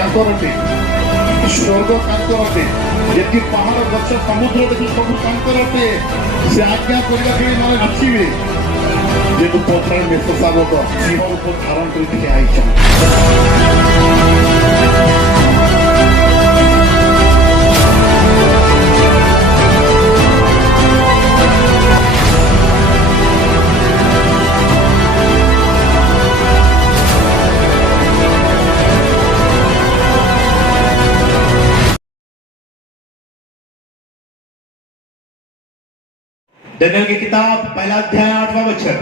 तांकर अटे स्वर्ग तांकर अटे जेति पहाड़ गछ समुद्र देखि सब तांकर अटे से आज्ञा करबा के माने नथिबे जेतु पत्थर में ससावक सिंह रूप धारण कर ठिया आइछन दानिएल की किताब पहला अध्याय 8वां वचन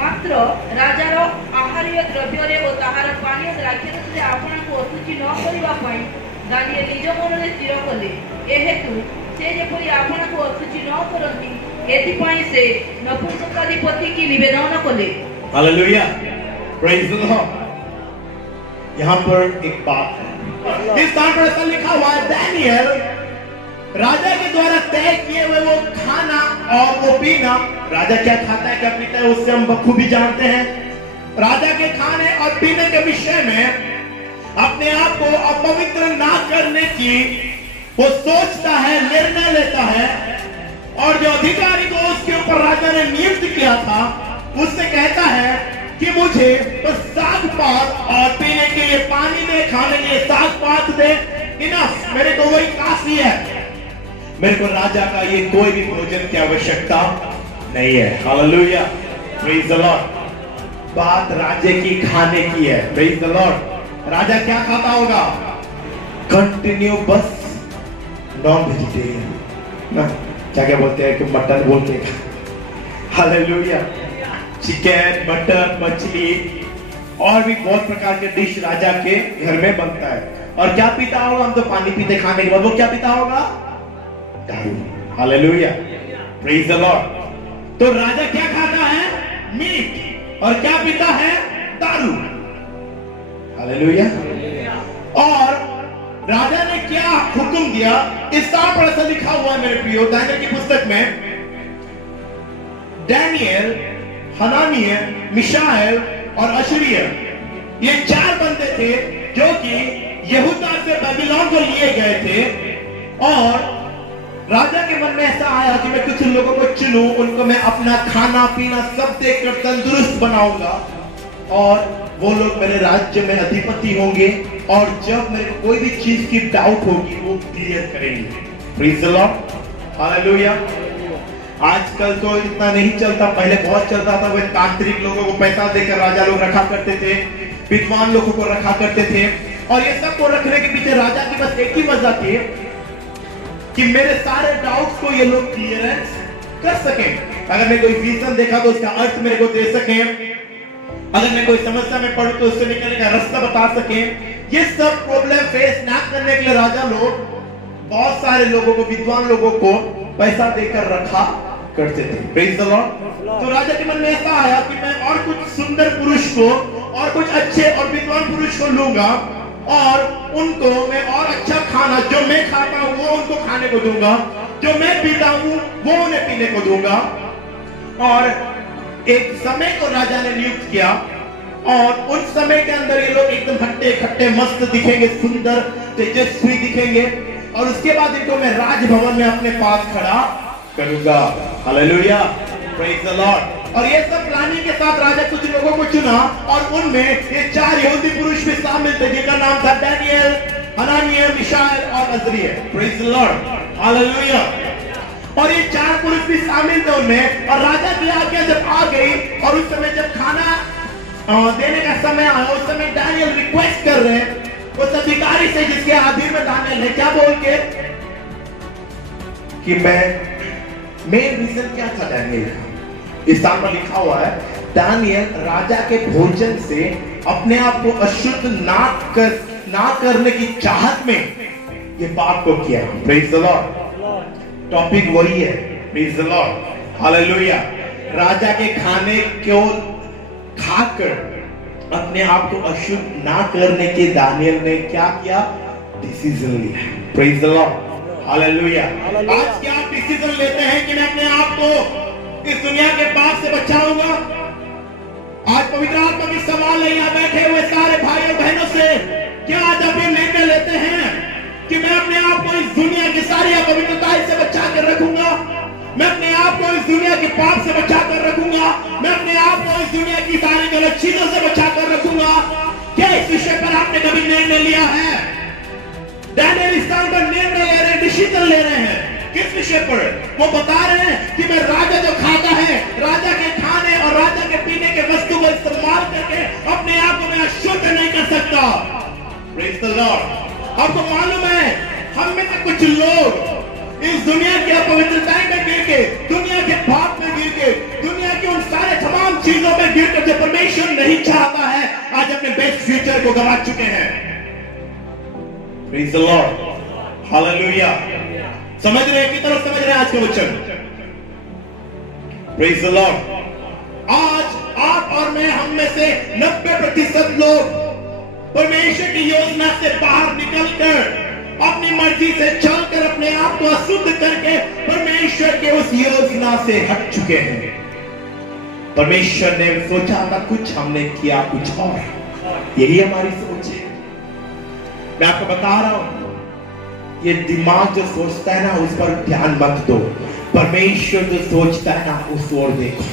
मात्र राजार आहार्य द्रव्य और ताहार पानीय द्राक्षरस आपण को अशुचि न करबा पई दानिएल निज मन रे स्थिर कले ए हेतु से जेपरि आपण को अशुचि न करंती एथि पई से नपुंसकाधिपति की निवेदन कले। Hallelujah, praise the Lord. यहाँ पर एक बात है, इस स्थान पर ऐसा लिखा हुआ है, दानिएल राजा के द्वारा तय किए हुए वो खाना और वो पीना, राजा क्या खाता है क्या पीता है उससे हम बखूबी जानते हैं। राजा के खाने और पीने के विषय में अपने आप को अपवित्र ना करने की वो सोचता है, निर्णय लेता है, और जो अधिकारी को उसके ऊपर राजा ने नियुक्त किया था उससे कहता है कि मुझे तो साग पात और पीने के लिए पानी दे, खाने के लिए साग पात दे, इनफ, मेरे को वही काफी है, मेरे को राजा का ये कोई भी भोजन की आवश्यकता नहीं है। Hallelujah, praise the Lord. बात राजे की खाने की है, प्रेज द लॉर्ड। राजा क्या खाता होगा? कंटिन्यू बस नॉन वेजिटेरियन ना, क्या क्या बोलते हैं कि मटन बोलते हैं, हालेलुया, चिकन, मटन, मछली और भी बहुत प्रकार के डिश राजा के घर में बनता है। और क्या पीता होगा? हम तो पानी पीते खाने के बाद, वो क्या पीता होगा? दारू। Hallelujah, praise the Lord. तो राजा क्या खाता है? मीट। और क्या पीता है? दारू। हालेलुया। और राजा ने क्या हुक्म दिया? इस स्थान पर ऐसा लिखा हुआ है मेरे प्रियो, दानिएल की पुस्तक में, दानिएल, हनानिय, मिशाएल और अशरियल, ये 4 बंदे थे जो कि यहूदा से बेबीलोन को लिए गए थे। और राजा के मन में ऐसा आया कि मैं कुछ लोगों को चुनूं, उनको मैं अपना खाना पीना सब देकर तंदुरुस्त बनाऊंगा और वो लोग मेरे राज्य में अधिपति होंगे, और जब मेरे को कोई भी चीज की डाउट होगी वो क्लियर करेंगे। Praise the Lord, hallelujah. आजकल तो इतना नहीं चलता, पहले बहुत चलता था। वे तांत्रिक लोगों को पैसा देकर राजा लोग रखा करते थे, विद्वान लोगों को रखा करते थे, और ये सब को रखने के पीछे राजा की बस एक ही वजह थी कि मेरे सारे डाउट्स को ये लोग क्लियरेंस कर सकें। अगर मैं कोई विजन देखा तो उसका अर्थ मेरे को दे सकें, अगर मैं कोई समस्या में पढ़ूं तो उससे निकलने का रास्ता बता सकें। ये सब प्रॉब्लम फेस ना करने के लिए राजा लोग बहुत सारे लोगों को, विद्वान लोगों को पैसा देकर रखा करते थे। Praise the Lord. तो राजा के मन में ऐसा आया कि मैं और कुछ सुंदर पुरुष को और कुछ अच्छे और विद्वान पुरुष को लूंगा, और उनको मैं और अच्छा खाना, जो मैं खाता हूं वो उनको खाने को दूंगा, जो मैं पीता हूं वो उन्हें पीने को दूंगा। और एक समय को राजा ने नियुक्त किया, और उन समय के अंदर ये लोग एकदम हट्टे खट्टे मस्त दिखेंगे, सुंदर तेजस्वी दिखेंगे, और उसके बाद इनको मैं राजभवन में अपने पास खड़ा करूंगा। Hallelujah, praise the Lord. और ये सब प्लानिंग के साथ राजा कुछ लोगों को चुना, और उनमें ये 4 यहूदी पुरुष भी शामिल थे जिनका नाम था दानिएल, हनानिय, मिशाएल और Azariah. Praise the Lord, hallelujah. और ये 4 पुरुष भी शामिल थे उनमें। और राजा की आज्ञा जब आ गई, और उस समय जब खाना देने का समय आया, उस समय दानिएल रिक्वेस्ट कर रहे हैं उस अधिकारी से जिसके अधीन में दानिएल है, क्या बोल के कि मेन रीजन क्या था दानिएल का? इस स्थान पर लिखा हुआ है, दानिएल राजा के भोजन से अपने आप को अशुद्ध ना करने की चाहत में ये बात को किया। Praise the Lord. टॉपिक वही है, प्रेज द लॉर्ड, हालेलुया। राजा के खाने को खाकर अपने आप को अशुद्ध ना करने के दानिएल ने क्या किया? डिसीजन लिया। Praise the Lord, hallelujah. आज क्या आप डिसीजन लेते हैं कि मैं अपने आप को इस दुनिया के पाप से बचाऊंगा? आज पवित्र आत्मा की सवाल है यहाँ बैठे हुए सारे भाई और बहनों से, क्या अपवित्रता से बचा कर रखूंगा, मैं अपने आप को इस दुनिया के पाप से बचा कर रखूंगा, मैं अपने आप को इस दुनिया की सारी गलत चीजों से बचा कर रखूंगा। क्या इस विषय पर आपने कभी निर्णय लिया है? डैनियल इस स्थान पर निर्णय ले रहे हैं, डिसीजन ले रहे हैं। किस विषय पर? वो बता रहे हैं कि मैं राजा जो खाता है, राजा के खाने और राजा के पीने के वस्तु को इस्तेमाल करके अपने आप को मैं अशुद्ध नहीं कर सकता। Praise the Lord. आपको मालूम है, हम में से कुछ लोग इस दुनिया की अपवित्रताएं में गिर के, दुनिया के पाप में गिर के, दुनिया की उन सारे तमाम चीजों में गिर कर जो परमेश्वर नहीं चाहता है, आज अपने बेस्ट फ्यूचर को गंवा चुके हैं। Praise the Lord, hallelujah. समझ रहे हैं? की तरफ समझ रहे हैं आज के वचन? Praise the Lord. आज आप और मैं, हम में से 90% लोग परमेश्वर की योजना से बाहर निकलकर अपनी मर्जी से चलकर अपने आप को अशुद्ध करके परमेश्वर के उस योजना से हट चुके हैं। परमेश्वर ने सोचा था कुछ, हमने किया कुछ और। यही हमारी सोच है। मैं आपको बता रहा हूं, ये दिमाग जो सोचता है ना, उस पर ध्यान मत दो। परमेश्वर जो सोचता है ना, उस ओर देखो।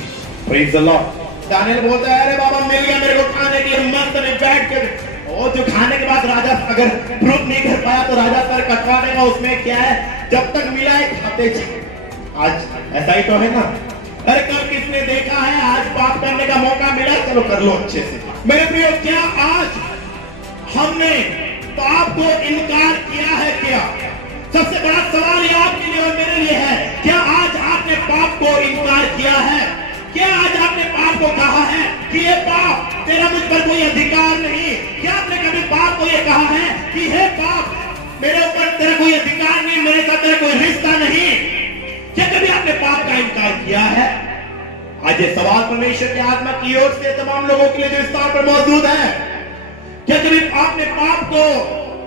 Praise the Lord. दानियल बोलता है, अरे बाबा मिल गया मेरे को खाने के लिए, मस्त में बैठ कर, और जो खाने के बाद राजा अगर प्रूफ नहीं कर पाया तो राजा सर कटवा देगा। उसमें क्या है, जब तक मिला है खाते चले। आज ऐसा ही तो है ना। अरे कल किसने देखा है, आज बात करने का मौका मिला, चलो कर लो अच्छे से। मेरे प्रियो, क्या आज हमने पाप को इनकार किया है? क्या सबसे बड़ा सवाल ये आपके लिए और मेरे लिए है, क्या आज आपने पाप को इनकार किया है? क्या आज आपने पाप को कहा है कि ये पाप तेरा मुझ पर कोई अधिकार नहीं? क्या आपने कभी पाप को ये कहा है कि हे पाप, मेरे ऊपर तेरा कोई अधिकार नहीं, मेरे साथ तेरा कोई रिश्ता नहीं? क्या कभी आपने पाप का इनकार किया है? आज ये सवाल परमेश्वर की आत्मा की ओर से तमाम लोगों के लिए जो स्थान पर मौजूद है। क्या कभी आपने पाप को,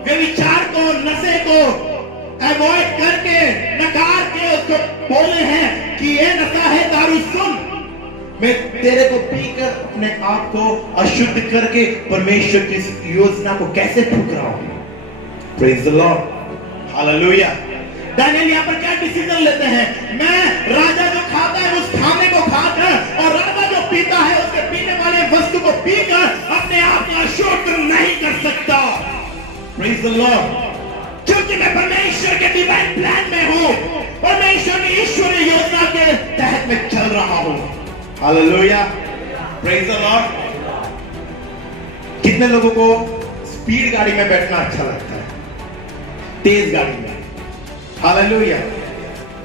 व्यभिचार को, नशे को अवॉइड करके, नकार के उसको बोले हैं कि ये नशा है दारू, सुन मैं तेरे को पीकर अपने आप को अशुद्ध करके परमेश्वर की इस योजना को कैसे ठुकराऊं? Praise the Lord, hallelujah. Daniel यहाँ पर क्या डिसीजन लेते हैं? मैं राजा जो खाता है उस खाने को खाकर और राजा जो पीता है उसके पीने वाले वस्तु को पीकर अपने आप को अशुद्ध नहीं कर सकता। Praise the Lord. क्योंकि मैं परमेश्वर के डिवाइन प्लान में हूं, परमेश्वर की ईश्वरीय योजना के तहत मैं चल रहा हूं। Hallelujah, praise the Lord. कितने लोगों को स्पीड गाड़ी में बैठना अच्छा लगता है? तेज गाड़ी में। हालेलुया।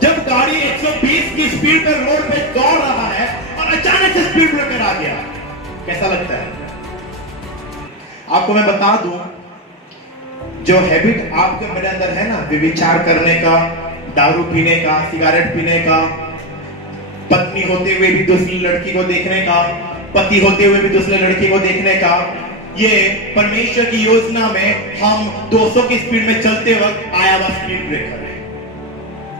जब गाड़ी 120 की स्पीड पर रोड पे दौड़ रहा है और अचानक से स्पीड ब्रेकर आ गया, कैसा लगता है? आपको मैं बता दूं, जो हैबिट आपके मेरे अंदर है ना, व्यभिचार करने का, दारू पीने का, सिगरेट पीने का, पत्नी होते हुए भी दूसरी लड़की को देखने का, पति होते हुए भी दूसरे लड़की को देखने का, ये परमेश्वर की योजना में हम 200 की स्पीड में चलते वक्त आया हुआ स्पीड ब्रेकर है।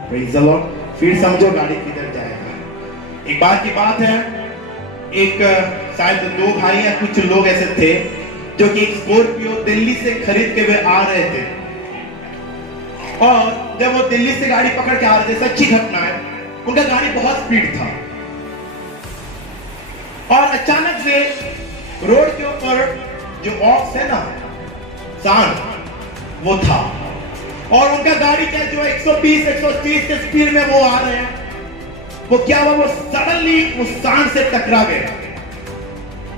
Praise the Lord. फिर समझो गाड़ी किधर जाएगा। एक बार की बात है, एक शायद 2 भाई या कुछ लोग ऐसे थे जो कि एक स्कॉर्पियो दिल्ली से खरीद के वे आ रहे थे, और जब वो दिल्ली से गाड़ी पकड़ के आ रहे थे, सच्ची घटना है, उनका गाड़ी बहुत स्पीड था और अचानक से रोड के ऊपर जो ऑक्स है ना, सांड, वो था, और उनका गाड़ी क्या जो 120-130 के स्पीड में वो आ रहे हैं, वो क्या हुआ, वो सडनली उस सांड से टकरा गया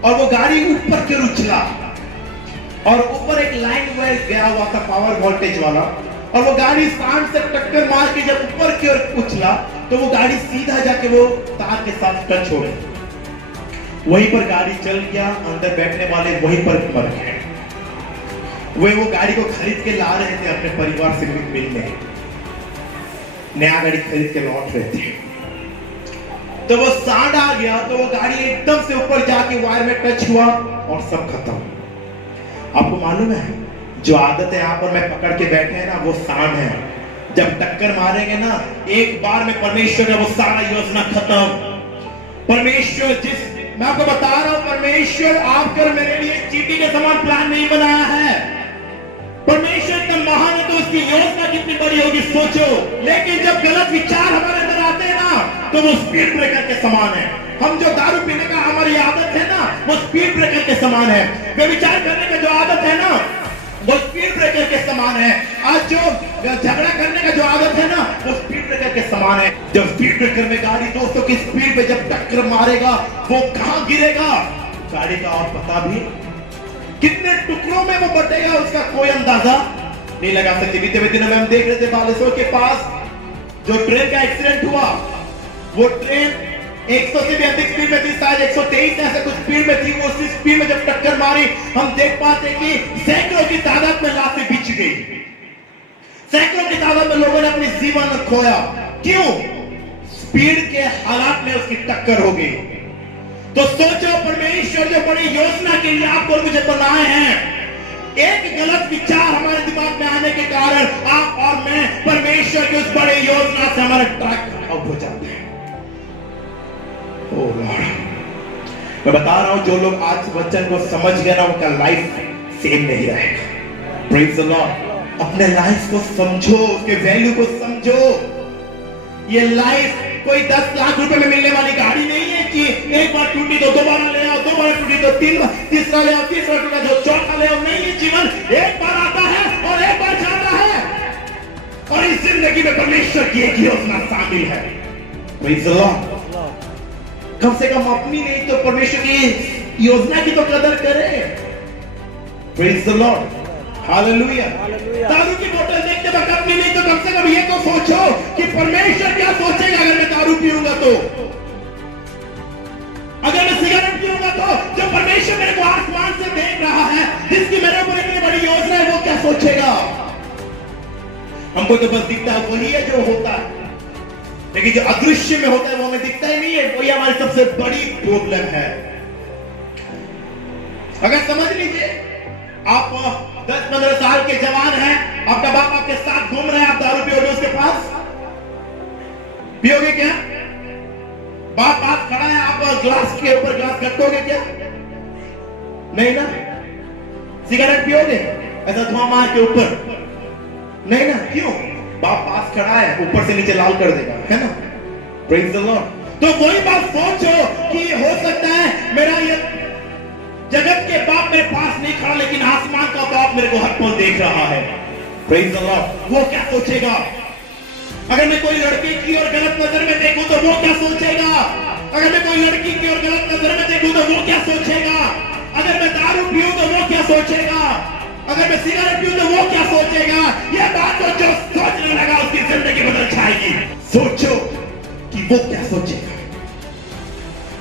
और वो गाड़ी ऊपर की ओर उछला और ऊपर एक लाइन वायर गया हुआ था पावर वोल्टेज वाला, और वो गाड़ी सांड से टक्कर मार के जब ऊपर की ओर उछला तो वो गाड़ी सीधा जाके वो तार के साथ टच हो गई। वहीं पर गाड़ी चल गया, अंदर बैठने वाले वहीं पर मर गए। वो गाड़ी को खरीद के ला रहे थे अपने परिवार से मिलने, नया गाड़ी खरीद के लौट रहे थे, तो वो सांड आ गया तो वो गाड़ी एकदम से ऊपर जाके वायर में टच हुआ और सब खत्म। आपको मालूम है, जो आदत है यहाँ पर मैं पकड़ के बैठे हैं ना, वो सांड है। जब टक्कर मारेंगे ना एक बार में, परमेश्वर का वो सारा योजना खत्म। परमेश्वर मैं आपको बता रहा हूं, परमेश्वर आपकर मेरे लिए चीटी के समान प्लान नहीं बनाया है। परमेश्वर इतना महान है तो उसकी योजना कितनी बड़ी होगी सोचो। लेकिन जब गलत विचार हमारे अंदर आते हैं ना, तो वो स्पीड ब्रेकर के समान है। हम जो दारू पीने का हमारी आदत है ना, वो स्पीड ब्रेकर के समान है। व्यभिचार करने का जो आदत है ना, वो स्पीड ब्रेकर के समान है। आज जो झगड़ा करने का जो आदत है ना, वो स्पीड ब्रेकर के समान है। जब स्पीड ब्रेकर में गाड़ी दोस्तों की स्पीड पे जब टक्कर मारेगा, वो कहां गिरेगा गाड़ी का और पता भी, कितने टुकड़ों में वो बटेगा उसका कोई अंदाजा नहीं लगा सकते। बीते हुए दिनों में हम देख रहे थे बालेश्वर के पास जो ट्रेन का एक्सीडेंट हुआ, वो ट्रेन 100 से भी अधिक स्पीड में थी, शायद 123 ऐसे कुछ स्पीड में थी। वो उसी स्पीड में जब टक्कर मारी, हम देख पाते कि सैकड़ों की तादाद में लाशें बिछ गई, सैकड़ों की तादाद में लोगों ने अपनी जीवन खोया। क्यों? स्पीड के हालात में उसकी टक्कर हो गई। तो सोचो, परमेश्वर जो बड़ी योजना के लिए आपको और मुझे बनाए हैं, एक गलत विचार हमारे दिमाग में आने के कारण आप और मैं परमेश्वर की उस बड़ी योजना से हमारे ट्रैक आउट हो जाते हैं। ओह लॉर्ड, मैं बता रहा हूं, जो लोग आज वचन को समझ गए ना, उनका लाइफ सेम नहीं रहेगा। Praise the Lord. अपने लाइफ को समझो, उसके वैल्यू को समझो। ये लाइफ कोई 10 लाख रुपए में मिलने वाली गाड़ी नहीं है कि एक बार टूटी तो दोबारा ले आओ, दोबारा टूटी तो तीसरा ले आओ, तीसरा टूटा तो चौथा ले आओ। नहीं, ये जीवन एक बार आता है और एक बार जाता है, और इस जिंदगी में परमेश्वर की एक योजना शामिल है। Praise the Lord. कम से कम अपनी नहीं तो परमेश्वर की योजना की तो कदर करें। Praise the Lord. हालेलुया। दारू की बोतल देखते वक्त अपनी नहीं तो कम से कम ये तो सोचो कि परमेश्वर क्या सोचेगा अगर मैं दारू पीऊंगा तो, अगर मैं सिगरेट पीऊंगा तो। जो परमेश्वर मेरे को आसमान से देख रहा है, जिसकी मेरे ऊपर इतनी बड़ी योजना है, वो क्या सोचेगा? हमको तो बस दिखता है वही है जो होता है, लेकिन जो अदृश्य में होता है वो हमें दिखता ही नहीं है। वही हमारी सबसे बड़ी प्रॉब्लम है। अगर समझ लीजिए, आप 10-15 साल के जवान हैं, आपका बाप आपके साथ घूम रहा है, आप दारू पियोगे उसके पास? पियोगे क्या? बाप पास खड़ा है, आप ग्लास के ऊपर ग्लास रखोगे क्या? नहीं ना। सिगरेट पियोगे ऐसा धुआं मार के ऊपर? नहीं ना। क्यों? बाप पास खड़ा है, ऊपर से नीचे लाल कर देगा, है ना? Praise the Lord. तो वही बात सोचो कि हो सकता है मेरा ये जगत के बाप मेरे पास नहीं खड़ा, लेकिन आसमान का बाप मेरे को हर पल देख रहा है। Praise the Lord. वो क्या सोचेगा? अगर मैं कोई लड़की की और गलत नजर में देखूं तो वो क्या सोचेगा? अगर मैं कोई लड़की की और गलत नजर में देखूं तो वो क्या सोचेगा? अगर मैं दारू पीऊं तो वो क्या सोचेगा? अगर मैं सिगरेट पीऊं तो वो क्या सोचेगा? ये बात तो जो सोचने लगा उसकी जिंदगी बदल जाएगी। सोचो कि वो क्या सोचेगा।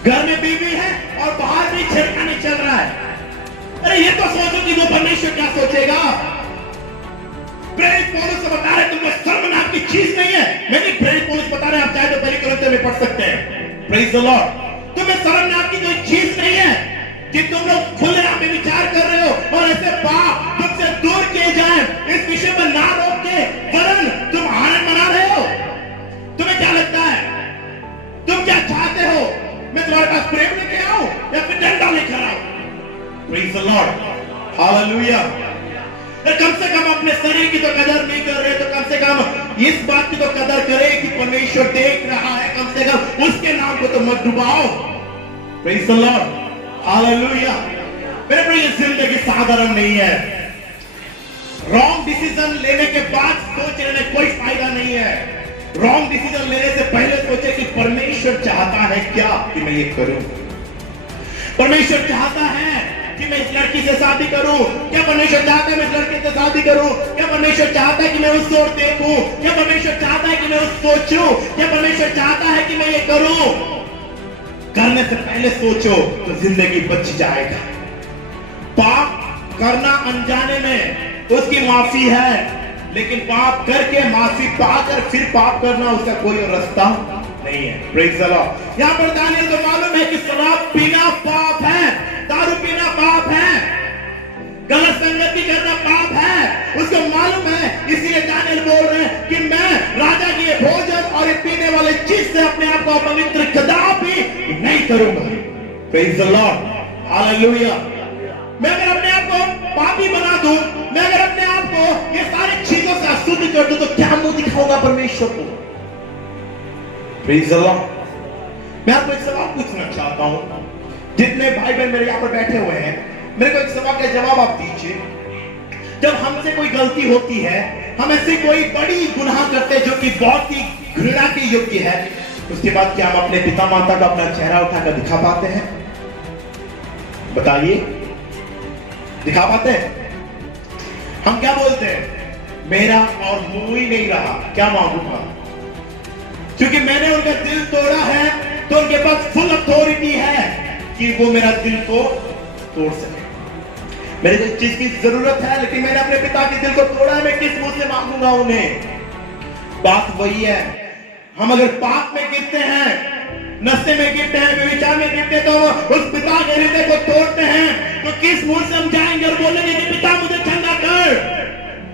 घर में बीवी है और बाहर भी छेड़खानी चल रहा है। अरे ये तो सोचो कि वो परमेश्वर क्या सोचेगा। प्रेरित पौलुस से बता रहे तुमको शर्मनाक की चीज नहीं है। मैंने प्रेरित पौलुस बता रहे, आप चाहे तो पहली कुरिन्थियों में पढ़ सकते हैं। Praise the Lord. तुम्हें शर्मनाक की कोई चीज नहीं है कि तुम लोग खुलेआम में विचार कर रहे हो और ऐसे पाप तुमसे दूर किए जाए, इस विषय पर ना रोक के वरन तुम आनंद मना रहे हो। तुम्हें क्या लगता है? तुम क्या चाहते हो? मैं तुम्हारे पास प्रेम लेके आऊं या फिर डंडा लेकर आऊं? Praise the Lord. हालेलुया। कम से कम अपने शरीर की तो कदर नहीं कर रहे, तो कम से कम इस बात की तो कदर करें कि परमेश्वर देख रहा है। कम से कम उसके नाम को तो मत डुबाओ। Praise the Lord. हालेलुया। मेरे भाई, ये जिंदगी साधारण नहीं है। रॉन्ग डिसीजन लेने के बाद सोचने में कोई फायदा नहीं है। रॉन्ग डिसीजन लेने से पहले सोचे कि परमेश्वर चाहता है क्या कि मैं ये करूं। परमेश्वर चाहता है कि मैं इस लड़की से शादी करूं। क्या परमेश्वर चाहता है मैं इस लड़के से शादी करूं? क्या परमेश्वर चाहता है कि मैं उस ओर देखूं? क्या परमेश्वर चाहता है कि मैं उस सोचूं? क्या परमेश्वर चाहता है कि मैं ये करूं? करने से पहले सोचो तो जिंदगी बच जाएगा। पाप करना अनजाने में उसकी माफी है, लेकिन पाप करके माफी पाकर फिर पाप करना उसका कोई और रास्ता नहीं है। Praise the Lord. यहां पर दानियल को मालूम है कि शराब पीना पाप है, दारू पीना पाप है, गलत संगति करना पाप है, उसको मालूम है। इसीलिए दानियल बोल रहे हैं कि मैं राजा की ये भोजन और ये पीने वाले चीज से अपने आप को अपवित्र कदापि नहीं करूंगा। Praise the Lord. हालेलुया। मैं अगर अपने आप को पापी बना दूं, मैं अगर अपने आप को ये सारी चीजों से अशुद्ध कर दूं, तो क्या परमेश्वर को। Praise the Lord. मैं आपको एक सवाल पूछना चाहता हूं, जितने भाई बहन मेरे यहाँ पर बैठे हुए हैं, मेरे को एक सवाल का जवाब आप दीजिए। जब हमसे कोई गलती होती है, हम ऐसे कोई बड़ी गुनाह करते हैं जो कि बहुत ही घृणा के योग्य है, उसके बाद क्या हम अपने पिता माता का अपना चेहरा उठाकर दिखा पाते हैं? बताइए, दिखा पाते हैं? हम क्या बोलते हैं? मेरा और मुंह ही नहीं रहा, क्या मांगूंगा? क्योंकि मैंने उनका दिल तोड़ा है, तो उनके पास फुल अथॉरिटी है कि वो मेरा दिल को तोड़ सके। मेरे को इस चीज की जरूरत है, लेकिन मैंने अपने पिता के दिल को तोड़ा है, मैं किस मुंह से मांगूंगा उन्हें? बात वही है। हम अगर पाप में गिरते हैं, नशे में गिरते हैं, व्यभिचार में गिरते हैं, तो उस पिता के हृदय को तोड़ते हैं, तो किस मुंह से हम जाएंगे और बोलेंगे कि पिता मुझे चंगा कर?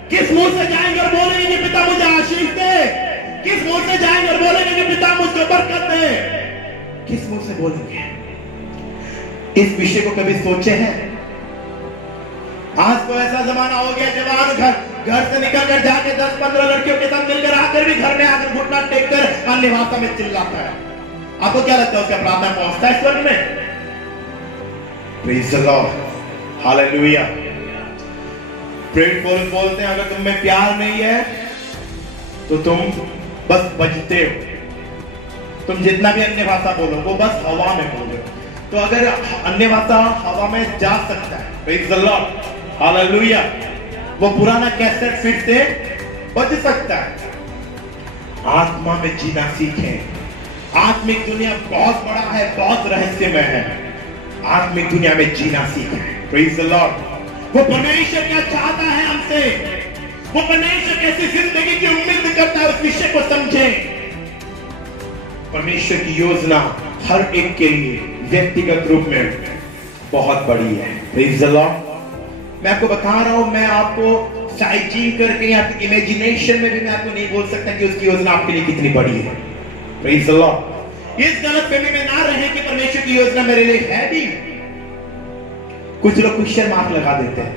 किस मुंह से जाएंगे और बोलेंगे कि पिता मुझे आशीष दे? किस मुंह से जाएंगे और बोलेंगे कि पिता मुझको बरकत दे? किस मुंह से बोलेंगे? इस विषय को कभी सोचे हैं? आज तो ऐसा जमाना हो गया, जवान घर से निकल कर जाके 10-15 लड़कियों के साथ मिलकर आकर भी घर में आकर घुटना टेक कर अन्य भाषा में चिल्लाता है। आपको क्या लगता है उसका प्रार्थना पहुंचता है स्वर्ग में? Praise the Lord, hallelujah. प्रेड बोलते हैं, अगर तुम में प्यार नहीं है तो तुम बस बजते हो। तुम जितना भी अन्य भाषा बोलो वो बस हवा में बोलो। तो अगर अन्य भाषा हवा में जा सकता है, प्रेज़ द लॉर्ड, हालेलुया, वो पुराना कैसेट फिर से बज सकता है। आत्मा में जीना सीखें। आत्मिक दुनिया बहुत बड़ा है, बहुत रहस्यमय है। आत्मिक दुनिया में जीना सीखें। Praise the Lord. वो परमेश्वर क्या चाहता है हमसे, वो परमेश्वर कैसी जिंदगी की उम्मीद करता है, उस विषय को समझें। परमेश्वर की योजना हर एक के लिए व्यक्तिगत रूप में बहुत बड़ी है। Praise the Lord. मैं आपको बता रहा हूं, मैं आपको साइजिंग करके या इमेजिनेशन में भी मैं आपको नहीं बोल सकता कि उसकी योजना आपके लिए कितनी बड़ी है। Praise the Lord. इस गलतफहमी में ना रहें कि परमेश्वर की योजना मेरे लिए है भी। कुछ लोग क्वेश्चन मार्क लगा देते हैं,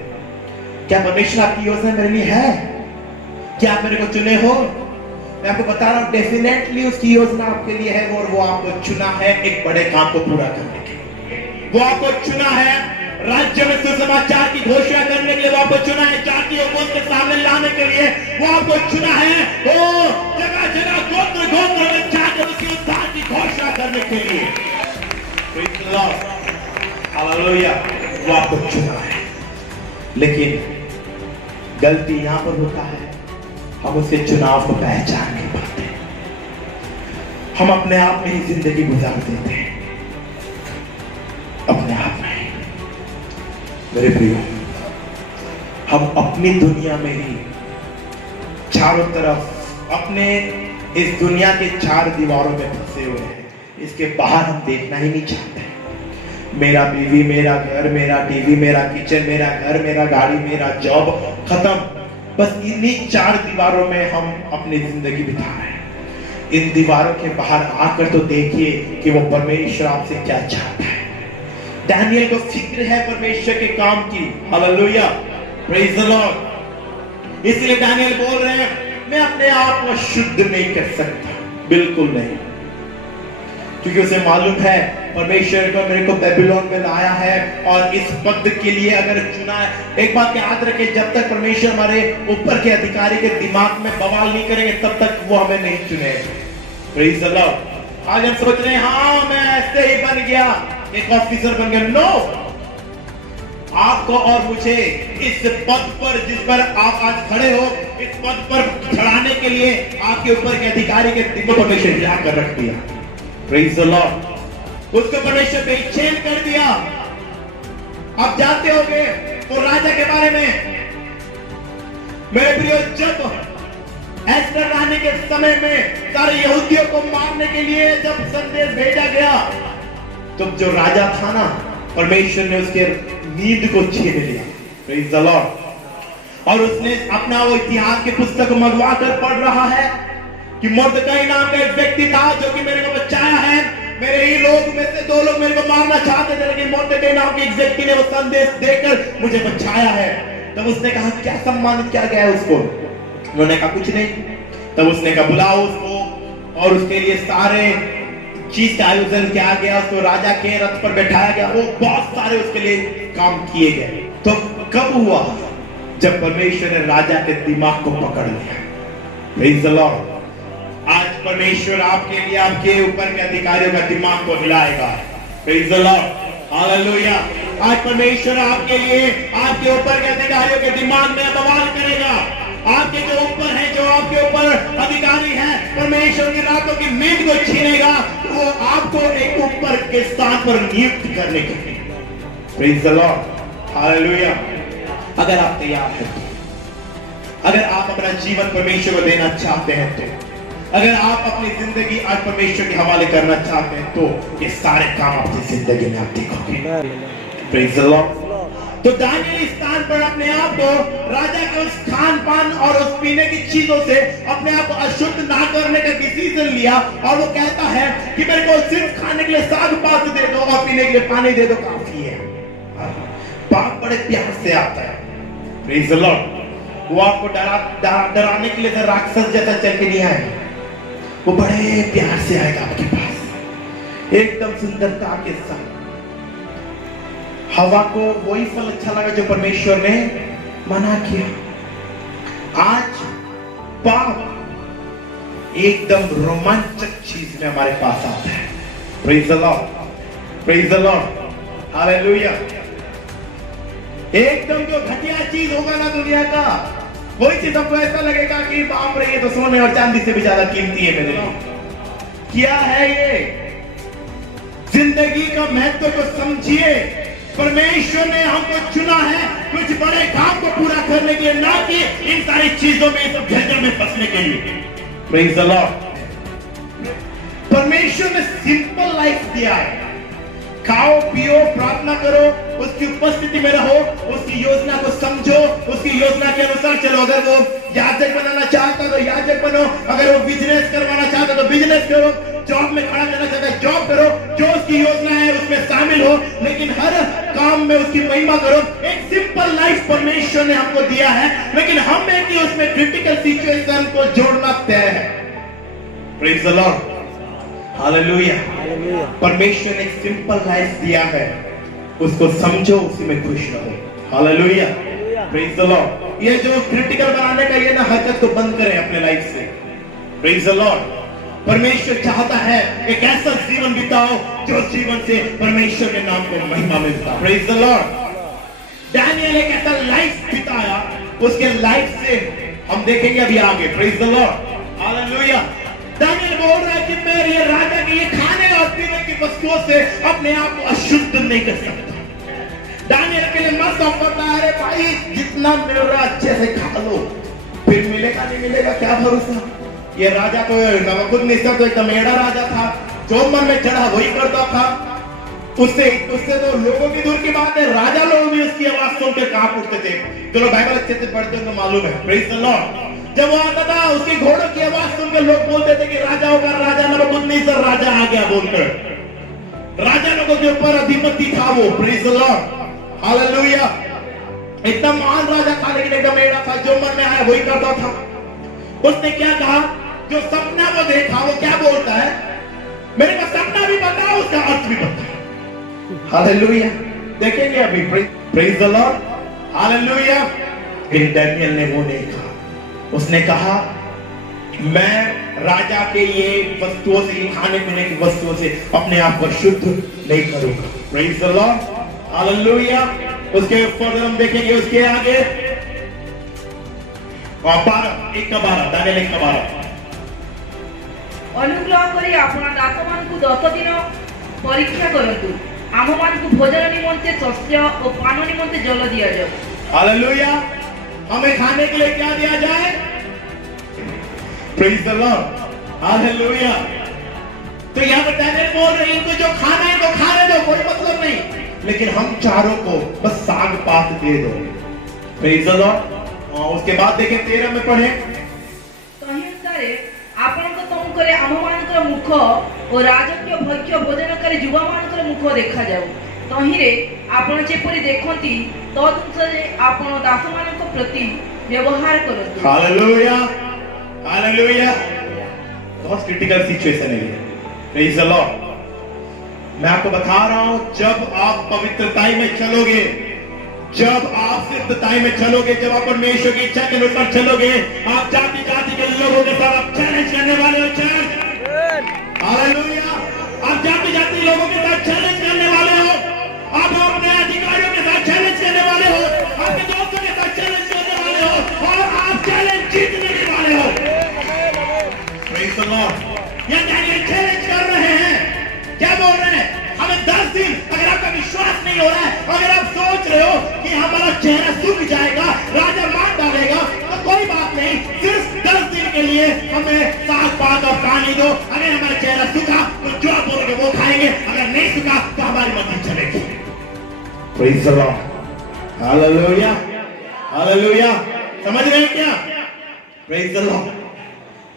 क्या परमेश्वर आपकी योजना मेरे लिए है? क्या आप मेरे को चुने हो? मैं आपको बता रहा हूं, डेफिनेटली उसकी योजना आपके लिए है, और वो आपको चुना है एक बड़े काम को पूरा करने के लिए। वो आपको चुना है राज्य में सुसमाचार की घोषणा करने के लिए, वो आपको चुना है जातियों को उसके सामने लाने के लिए, वो आपको चुना है वो जगह जगह गोत्र गोत्र में जाकर उसके उद्धार की घोषणा करने के लिए। Praise the Lord, hallelujah. वो आपको चुना है, लेकिन गलती यहां पर होता है, हम उसके चुनाव को पहचान नहीं पाते। हम अपने आप में ही जिंदगी गुजार देते हैं, अपने आप में। मेरे प्रियो, हम अपनी दुनिया में ही चारों तरफ अपने इस दुनिया के 4 दीवारों में फंसे हुए हैं। इसके बाहर हम देखना ही नहीं चाहते। मेरा बीवी, मेरा घर, मेरा टीवी, मेरा किचन, मेरा घर, मेरा गाड़ी, मेरा जॉब, खत्म। बस इन्हीं 4 दीवारों में हम अपनी जिंदगी बिता रहे हैं। इन दीवारों के बाहर आकर तो देखिए कि वो परमेश्वर आपसे क्या चाहता है। दानियल को फिक्र है परमेश्वर के काम की। Hallelujah, praise the Lord. इसलिए दानियल बोल रहे हैं, मैं अपने आप को शुद्ध नहीं कर सकता, बिल्कुल नहीं, क्योंकि उसे मालूम है परमेश्वर को मेरे को बेबीलोन में लाया है और इस पद के लिए अगर चुना है। एक बात याद रखें, जब तक परमेश्वर हमारे ऊपर के अधिकारी के दिमाग में बवाल नहीं करेंगे तब तक वो हमें नहीं चुनेंगे। Praise the Lord. आज हम सोच रहे हैं हाँ मैं ऐसे ही बन गया, एक ऑफिसर बन गया। नो, आपको और मुझे इस पद पर जिस पर आप आज खड़े हो, इस पद पर चढ़ाने के लिए आपके ऊपर के अधिकारी के दिल को परमेश्वर हिला कर रख दिया। Praise the Lord. उसको परमेश्वर बेचैन कर दिया। आप जानते होंगे तो राजा के बारे में, मेरे प्रियो, जब एस्टर रानी के समय में सारे यहूदियों को मारने के लिए जब संदेश भेजा गया, तो जो राजा था ना, परमेश्वर ने उसके नींद को छीन लिया। Praise the Lord. और उसने अपना वो इतिहास की पुस्तक मंगवा कर पढ़ रहा है कि मुर्दकाई नाम का एक व्यक्ति था जो कि मेरे को बचाया है। मेरे ही लोग में से 2 लोग मेरे को मारना चाहते थे, लेकिन मुर्दकाई नाम के एक व्यक्ति ने वो संदेश देकर मुझे बचाया है। तब उसने कहा क्या सम्मानित किया गया है उसको? उन्होंने कहा कुछ नहीं। तब उसने कहा बुलाओ उसको, और उसके लिए सारे चीज का आयोजन किया गया, उसको राजा के रथ पर बैठाया गया, वो बहुत सारे उसके लिए काम किए गए। तो कब हुआ? जब परमेश्वर ने राजा के दिमाग को पकड़ लिया। Praise the Lord. आज परमेश्वर आपके लिए, आपके ऊपर के अधिकारियों का दिमाग को हिलाएगा। Praise the Lord, hallelujah. आज परमेश्वर आपके लिए, आपके ऊपर के अधिकारियों के दिमाग में बवाल करेगा। आपके जो ऊपर है, जो आपके ऊपर अधिकारी है, परमेश्वर की रातों की नींद को छीनेगा, वो आपको एक ऊपर के स्थान पर नियुक्त करने के लिए। Praise the Lord, hallelujah. अगर आप तैयार हैं, अगर आप अपना जीवन परमेश्वर को देना चाहते हैं, तो अगर आप अपनी जिंदगी आज परमेश्वर के हवाले करना चाहते हैं, तो ये सारे काम अपनी जिंदगी में आप देखोगे। Praise the Lord. तो दानियेल इस स्थान पर अपने आप को राजा के उस खान पान और उस पीने की चीजों से अपने आप को अशुद्ध ना करने का डिसीजन लिया, और वो कहता है कि मेरे को सिर्फ खाने के लिए साग पात दे दो और पीने के लिए पानी दे दो, काफी है। पाप बड़े प्यार से आता है। Praise the Lord. वो आपको डराने के लिए राक्षस जैसा चल के नहीं आएगा, वो बड़े प्यार से आएगा आपके पास, एकदम सुंदरता के साथ। हवा को वही फल अच्छा लगा जो परमेश्वर ने मना किया। आज पाप एकदम रोमांचक चीज में हमारे पास आता है। Praise the Lord, praise the Lord, hallelujah. एकदम जो घटिया चीज होगा ना दुनिया का, वही चीज आपको ऐसा लगेगा कि बाप रे, ये तो सोने और चांदी से भी ज्यादा कीमती है मेरे लिए। क्या है ये? जिंदगी का महत्व को समझिए। परमेश्वर ने हमको चुना है कुछ बड़े काम को पूरा करने के लिए, ना कि इन सारी चीजों में, सब झंझट में फंसने के लिए। Praise the Lord. परमेश्वर ने सिंपल लाइफ दिया है। खाओ पियो, प्रार्थना करो, उसकी उपस्थिति में रहो, उसकी योजना को समझो, उसकी योजना के अनुसार चलो। अगर वो याजक बनाना चाहता है तो याजक बनो, अगर वो बिजनेस करवाना चाहता है तो बिजनेस करो, जॉब में खड़ा करना चाहता है जॉब करो, जो उसकी योजना है उसमें शामिल हो, लेकिन हर काम में उसकी महिमा करो। एक सिंपल लाइफ परमेश्वर ने हमको दिया है, लेकिन हम है कि उसमें क्रिटिकल सिचुएशन को जोड़ना तय है। Praise the Lord, hallelujah. परमेश्वर ने एक सिंपल लाइफ दिया है, उसको समझो, उसी में खुश रहो। Hallelujah, praise the Lord. ये जो क्रिटिकल बनाने का ये ना हरकत को बंद करें अपने लाइफ से। Praise the Lord. परमेश्वर चाहता है एक ऐसा जीवन बिताओ जो जीवन से परमेश्वर के नाम को महिमा मिलता। Praise the Lord. दानियेल एक ऐसा लाइफ बिताया, उसके लाइफ से हम देखेंगे अभी आगे। Praise the Lord, hallelujah. Daniel बोल रहा है कि मैं ये राजा के लिए खाने और पीने की वस्तुओं से अपने आप को अशुद्ध नहीं कर सकता। दानियेल के लिए मस्त ऑफर था, अरे भाई जितना मिल रहा अच्छे से खा लो, फिर मिलेगा नहीं मिलेगा क्या भरोसा। ये राजा को नबूकदनेस्सर तो एकदम मेढ़ा राजा था, जो मन में चढ़ा वही करता था। उससे तो लोगों की दूर की बात है, राजा लोग भी उसकी आवाज सुन के कांप उठते थे। तो लोग बाइबल अच्छे से पढ़ते हैं तो मालूम है। Praise the Lord. जब वो आता था, उसकी घोड़ों की आवाज सुनकर लोग बोलते थे कि राजाओं का राजा नबूकदनेस्सर राजा आ गया बोलकर। राजा लोगों के ऊपर अधिपति था वो। Praise the Lord, hallelujah. एकदम महान राजा था, लेकिन एकदम मेढ़ा था, जो मन में आया वही करता था। उसने क्या कहा? जो सपना वो देखा, वो क्या बोलता है? मेरे को सपना भी बताओ, उसका अर्थ भी बताओ। हालेलुया। देखेंगे अभी। Praise the Lord, hallelujah. फिर दानियेल ने वो नहीं कहा, उसने कहा मैं राजा के ये वस्तुओं से, खाने पीने की वस्तुओं से अपने आप को शुद्ध नहीं करूंगा। Praise the Lord, hallelujah. उसके ऊपर हम देखेंगे उसके आगे 12 दानियेल 1:12। अनुग्रह करी आपना दासमानकु 10 दिन परीक्षा करतु, आममानकु भोजन निमंते शस्य और पान निमंते जल दिया जाए। हालेलुया। हमें खाने के लिए क्या दिया जाए? Praise the Lord, hallelujah. तो यहाँ पर दानियेल बोल रहे हैं, इनको जो खाना है तो खाने दो, कोई मतलब नहीं, लेकिन हम चारों को बस साग पात दे दो। Praise the Lord. उसके बाद देखें 13 में पढ़े, तही अनुसारे आपनको तुम करे आममानकर मुख और राजकीय भक्ष्य भोजनकारी युवामानकर मुख देखा जाऊ। तहिरे आपण जेपरि देखंती तदनुसारे आपण दासमानक प्रति व्यवहार करतु। हालेलुया। हालेलुया। बहुत क्रिटिकल सिचुएशन है ये। Praise the Lord. मैं आपको बता रहा हूं, जब आप पवित्रताई में चलोगे, जब आप सिद्धताई में चलोगे, जब आप परमेश्वर की इच्छा के अनुसार चलोगे, आप जाति जाति के लोगों के साथ आप चैलेंज करने वाले हो। Church hallelujah. आप जाति जाति लोगों के साथ चैलेंज करने वाले हो। आप अपने अधिकारियों के साथ चैलेंज करने वाले हो, अपने दोस्तों के साथ चैलेंज करने वाले हो, और आप चैलेंज जीतने के वाले हो। Praise the Lord. ये डैनियल चैलेंज कर रहे हैं। क्या बोल रहे हैं? हमें 10 दिन, अगर आपका विश्वास नहीं हो रहा है, अगर आप सोच रहे हो कि हमारा चेहरा सूख जाएगा, राजा मान डालेगा, तो कोई बात नहीं, सिर्फ 10 दिन के लिए हमें साग पात और पानी दो। अगर हमारा चेहरा सूखा तो जो आप बोलोगे वो खाएंगे, अगर नहीं सूखा तो हमारी मर्जी चलेगी। Praise the Lord. Hallelujah, hallelujah. समझ रहे हैं क्या? Praise the Lord.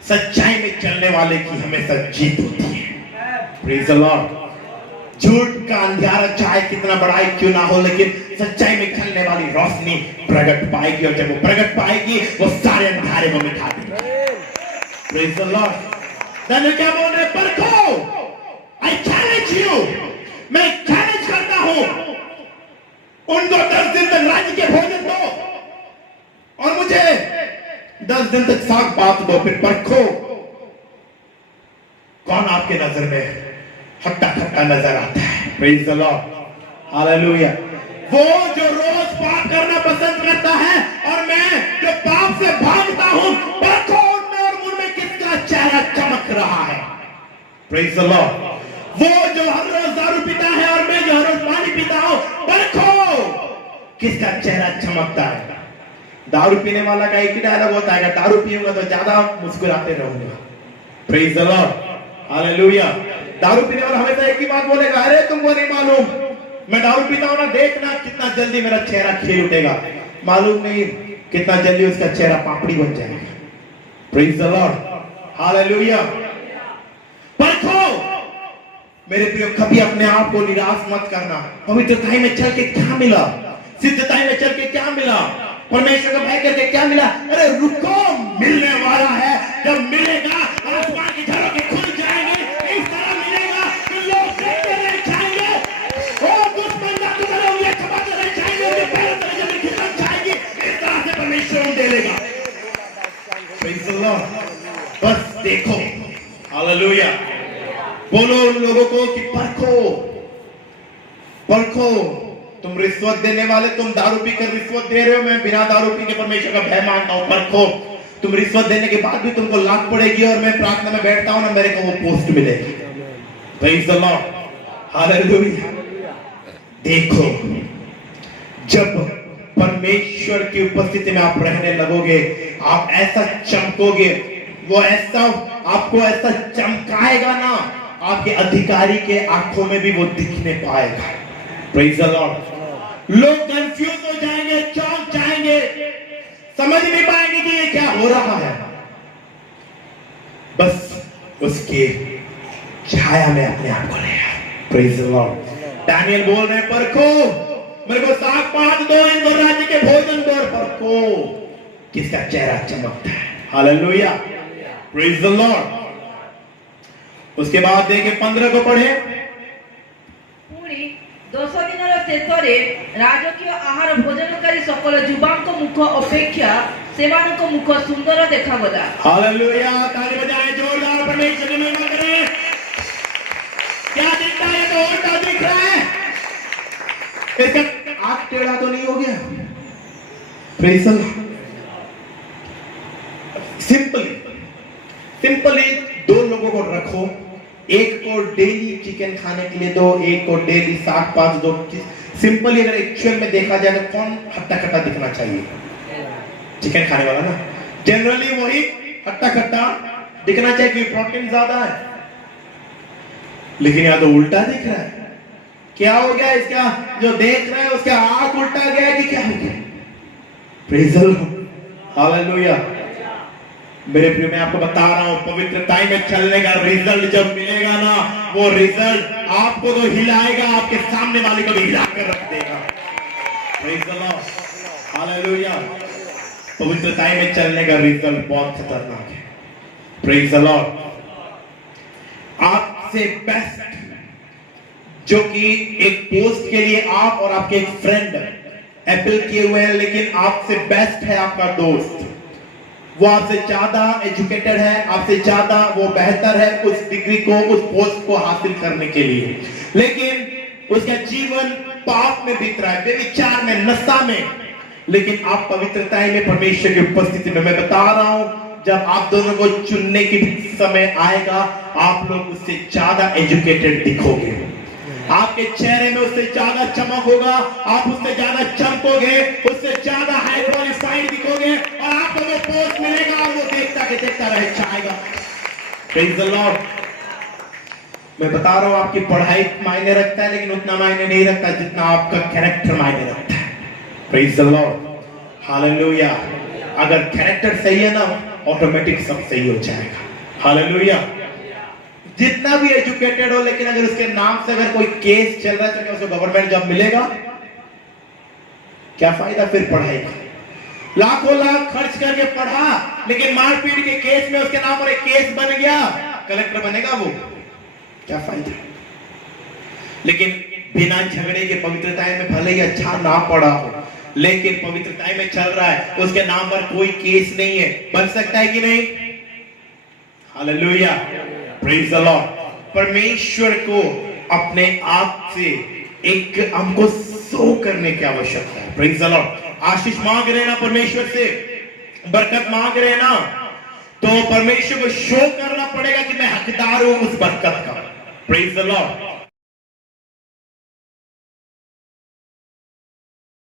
सच्चाई में चलने वाले की हमेशा जीत होती है। Praise the Lord. झूठ का अंधियारा चाहे कितना बड़ा ही क्यों ना हो, लेकिन सच्चाई में चलने वाली रोशनी प्रकट पाएगी, और जब वो प्रकट पाएगी वो सारे अंधारे को मिटा देगी। Praise the Lord. दानियल क्या बोल रहे? परखो, आई चैलेंज यू, मैं चैलेंज करता हूं, उनको 10 दिन तक राज्य के भोजन दो और मुझे 10 दिन तक साग पात दो, फिर परखो कौन आपके नजर में हट्टा खट्टा नजर आता है। Praise the Lord. हालेलुया। वो जो रोज पाप करना पसंद करता है और मैं जो पाप से भागता हूं, परखो उनमें और उनमें किसका चेहरा चमक रहा है। Praise the Lord. वो जो हर रोज दारू पीता है और मैं जो हर रोज पानी पीता हूं, परखो किसका चेहरा चमकता है। दारू पीने वाला का एक ही डायलॉग होता है, दारू पीऊंगा तो ज्यादा मुस्कुराते रहूंगा। Praise the Lord. हालेलुया। दारू पीने वाला हमेशा एक ही बात बोलेगा, अरे तुमको नहीं मालूम, मैं दारू पीता हूं ना, देखना कितना जल्दी मेरा चेहरा खिल उठेगा। मालूम नहीं कितना जल्दी उसका चेहरा पापड़ी बन जाएगा। Praise the Lord. हालेलुया। परखो मेरे प्रिय, कभी अपने आप को निराश मत करना। पवित्रताई में चल के क्या मिला? सिद्धताई में चल के क्या मिला? परमेश्वर का भय करके क्या मिला? अरे रुको, मिलने वाला है। जब मिलेगा आसमान की झरोखे खुल जाएंगे, इस तरह मिलेगा कि लोग देखते रह जाएंगे, और दुश्मन ना तो करोगे, खपाते रह जाएंगे, उनके पैरों तले जमीन खिसक जाएगी। इस तरह से परमेश्वर उन्हें दे देगा। Praise the Lord. बस देखो। हालेलुया। बोलो उन लोगों को कि परखो, परखो। तुम रिश्वत देने वाले, तुम दारू पीकर रिश्वत दे रहे हो, मैं बिना दारू पी के परमेश्वर का भय मानता हूं। परखो, तुम रिश्वत देने के बाद भी तुमको लात पड़ेगी, और मैं प्रार्थना में बैठता हूं ना, मेरे को वो पोस्ट मिलेगी। Praise the Lord. हालेलुया। देखो, जब परमेश्वर की उपस्थिति में आप रहने लगोगे, आप ऐसा चमकोगे, वो ऐसा आपको ऐसा चमकाएगा ना, आपके अधिकारी के आंखों में भी वो दिखने पाएगा। Praise the Lord. लोग कंफ्यूज हो जाएंगे, चौंक जाएंगे, समझ नहीं पाएंगे कि ये क्या हो रहा है। बस उसके छाया में अपने आप को ले आए। Praise the Lord. दानियल बोल रहे हैं, परखो, मेरे को साग पात दो, इन दो राज्य के भोजन दो, और परखो किसका चेहरा चमकता है। हालेलुया। Praise the Lord. उसके बाद देखिए 15 को पढ़े। पुणी 200 दिनर शेषरे राजकीय आहार भोजनकारी सकल जुबांक मुख अपेक्षा सेवानक मुख सुंदर देखागला। हालेलुया। ताली बजाएं जोरदार, परमेश्वर की महिमा करें। क्या दिखता है? तो उल्टा दिख रहा है। इसका आंख टेढ़ा तो नहीं हो गया? Praise the Lord. सिंपली 2 लोगों को रखो, एक को डेली चिकन खाने के लिए दो, एक को डेली साग पात दो। सिंपली अगर एक्चुअल में देखा जाए तो कौन हट्टा खट्टा दिखना चाहिए? चिकन खाने वाला ना। जनरली वही हट्टा खट्टा दिखना चाहिए क्योंकि प्रोटीन ज्यादा है। लेकिन यहां तो उल्टा दिख रहा है। क्या हो गया? इसका जो देख रहा है उसका आंख उल्टा गया कि क्या हो गया? Praise the Lord. हालेलुया। मेरे प्रिय, मैं आपको बता रहा हूं, पवित्रताई में चलने का रिजल्ट जब मिलेगा ना, वो रिजल्ट आपको तो हिलाएगा, आपके सामने वाले को भी हिला कर रख देगा। Praise the Lord. हालेलुया। पवित्रताई में चलने का रिजल्ट बहुत खतरनाक है। Praise the Lord. आपसे बेस्ट जो कि एक पोस्ट के लिए आप और आपके एक फ्रेंड अपील किए हुए हैं, लेकिन आपसे बेस्ट है आपका दोस्त। वो आपसे ज्यादा एजुकेटेड है, आपसे ज्यादा वो बेहतर है उस डिग्री को, उस पोस्ट को हासिल करने के लिए, लेकिन उसका जीवन पाप में बीत रहा है, व्यभिचार में, नशा में। लेकिन आप पवित्रता में, परमेश्वर की उपस्थिति में, मैं बता रहा हूं, जब आप दोनों को चुनने की समय आएगा, आप लोग उससे ज्यादा एजुकेटेड दिखोगे। आपके चेहरे में उससे ज्यादा चमक होगा, आप उससे ज्यादा चमकोगे, उससे ज्यादा हाई क्वालिफाइड दिखोगे, और आपको वो पोस्ट मिलेगा और वो देखता के देखता रह जाएगा। Praise the Lord. मैं बता रहा हूं, आपकी पढ़ाई मायने रखता है, लेकिन उतना मायने नहीं रखता जितना आपका कैरेक्टर मायने रखता है। Praise the Lord, hallelujah. अगर कैरेक्टर सही है ना, ऑटोमेटिक सब सही हो जाएगा। हालेलुया। जितना भी एजुकेटेड हो, लेकिन अगर उसके नाम से अगर कोई केस चल रहा है, तो उसको गवर्नमेंट जॉब मिलेगा? क्या फायदा फिर पढ़ाई का? लाखों लाख खर्च करके पढ़ा, लेकिन मारपीट के केस में उसके नाम पर एक केस बन गया, कलेक्टर बनेगा वो? क्या फायदा? लेकिन बिना झगड़े के पवित्रताएं में भले ही अच्छा ना पढ़ा हो, लेकिन पवित्रताएं में चल रहा है, उसके नाम पर कोई केस नहीं है, बन सकता है कि नहीं? Hallelujah, praise the Lord. परमेश्वर को अपने आप से एक हमको शो करने की आवश्यकता है। Praise the Lord. आशीष मांग रहे ना परमेश्वर से, बरकत मांग रहे ना, तो परमेश्वर को शो करना पड़ेगा कि मैं हकदार हूं उस बरकत का। Praise the Lord.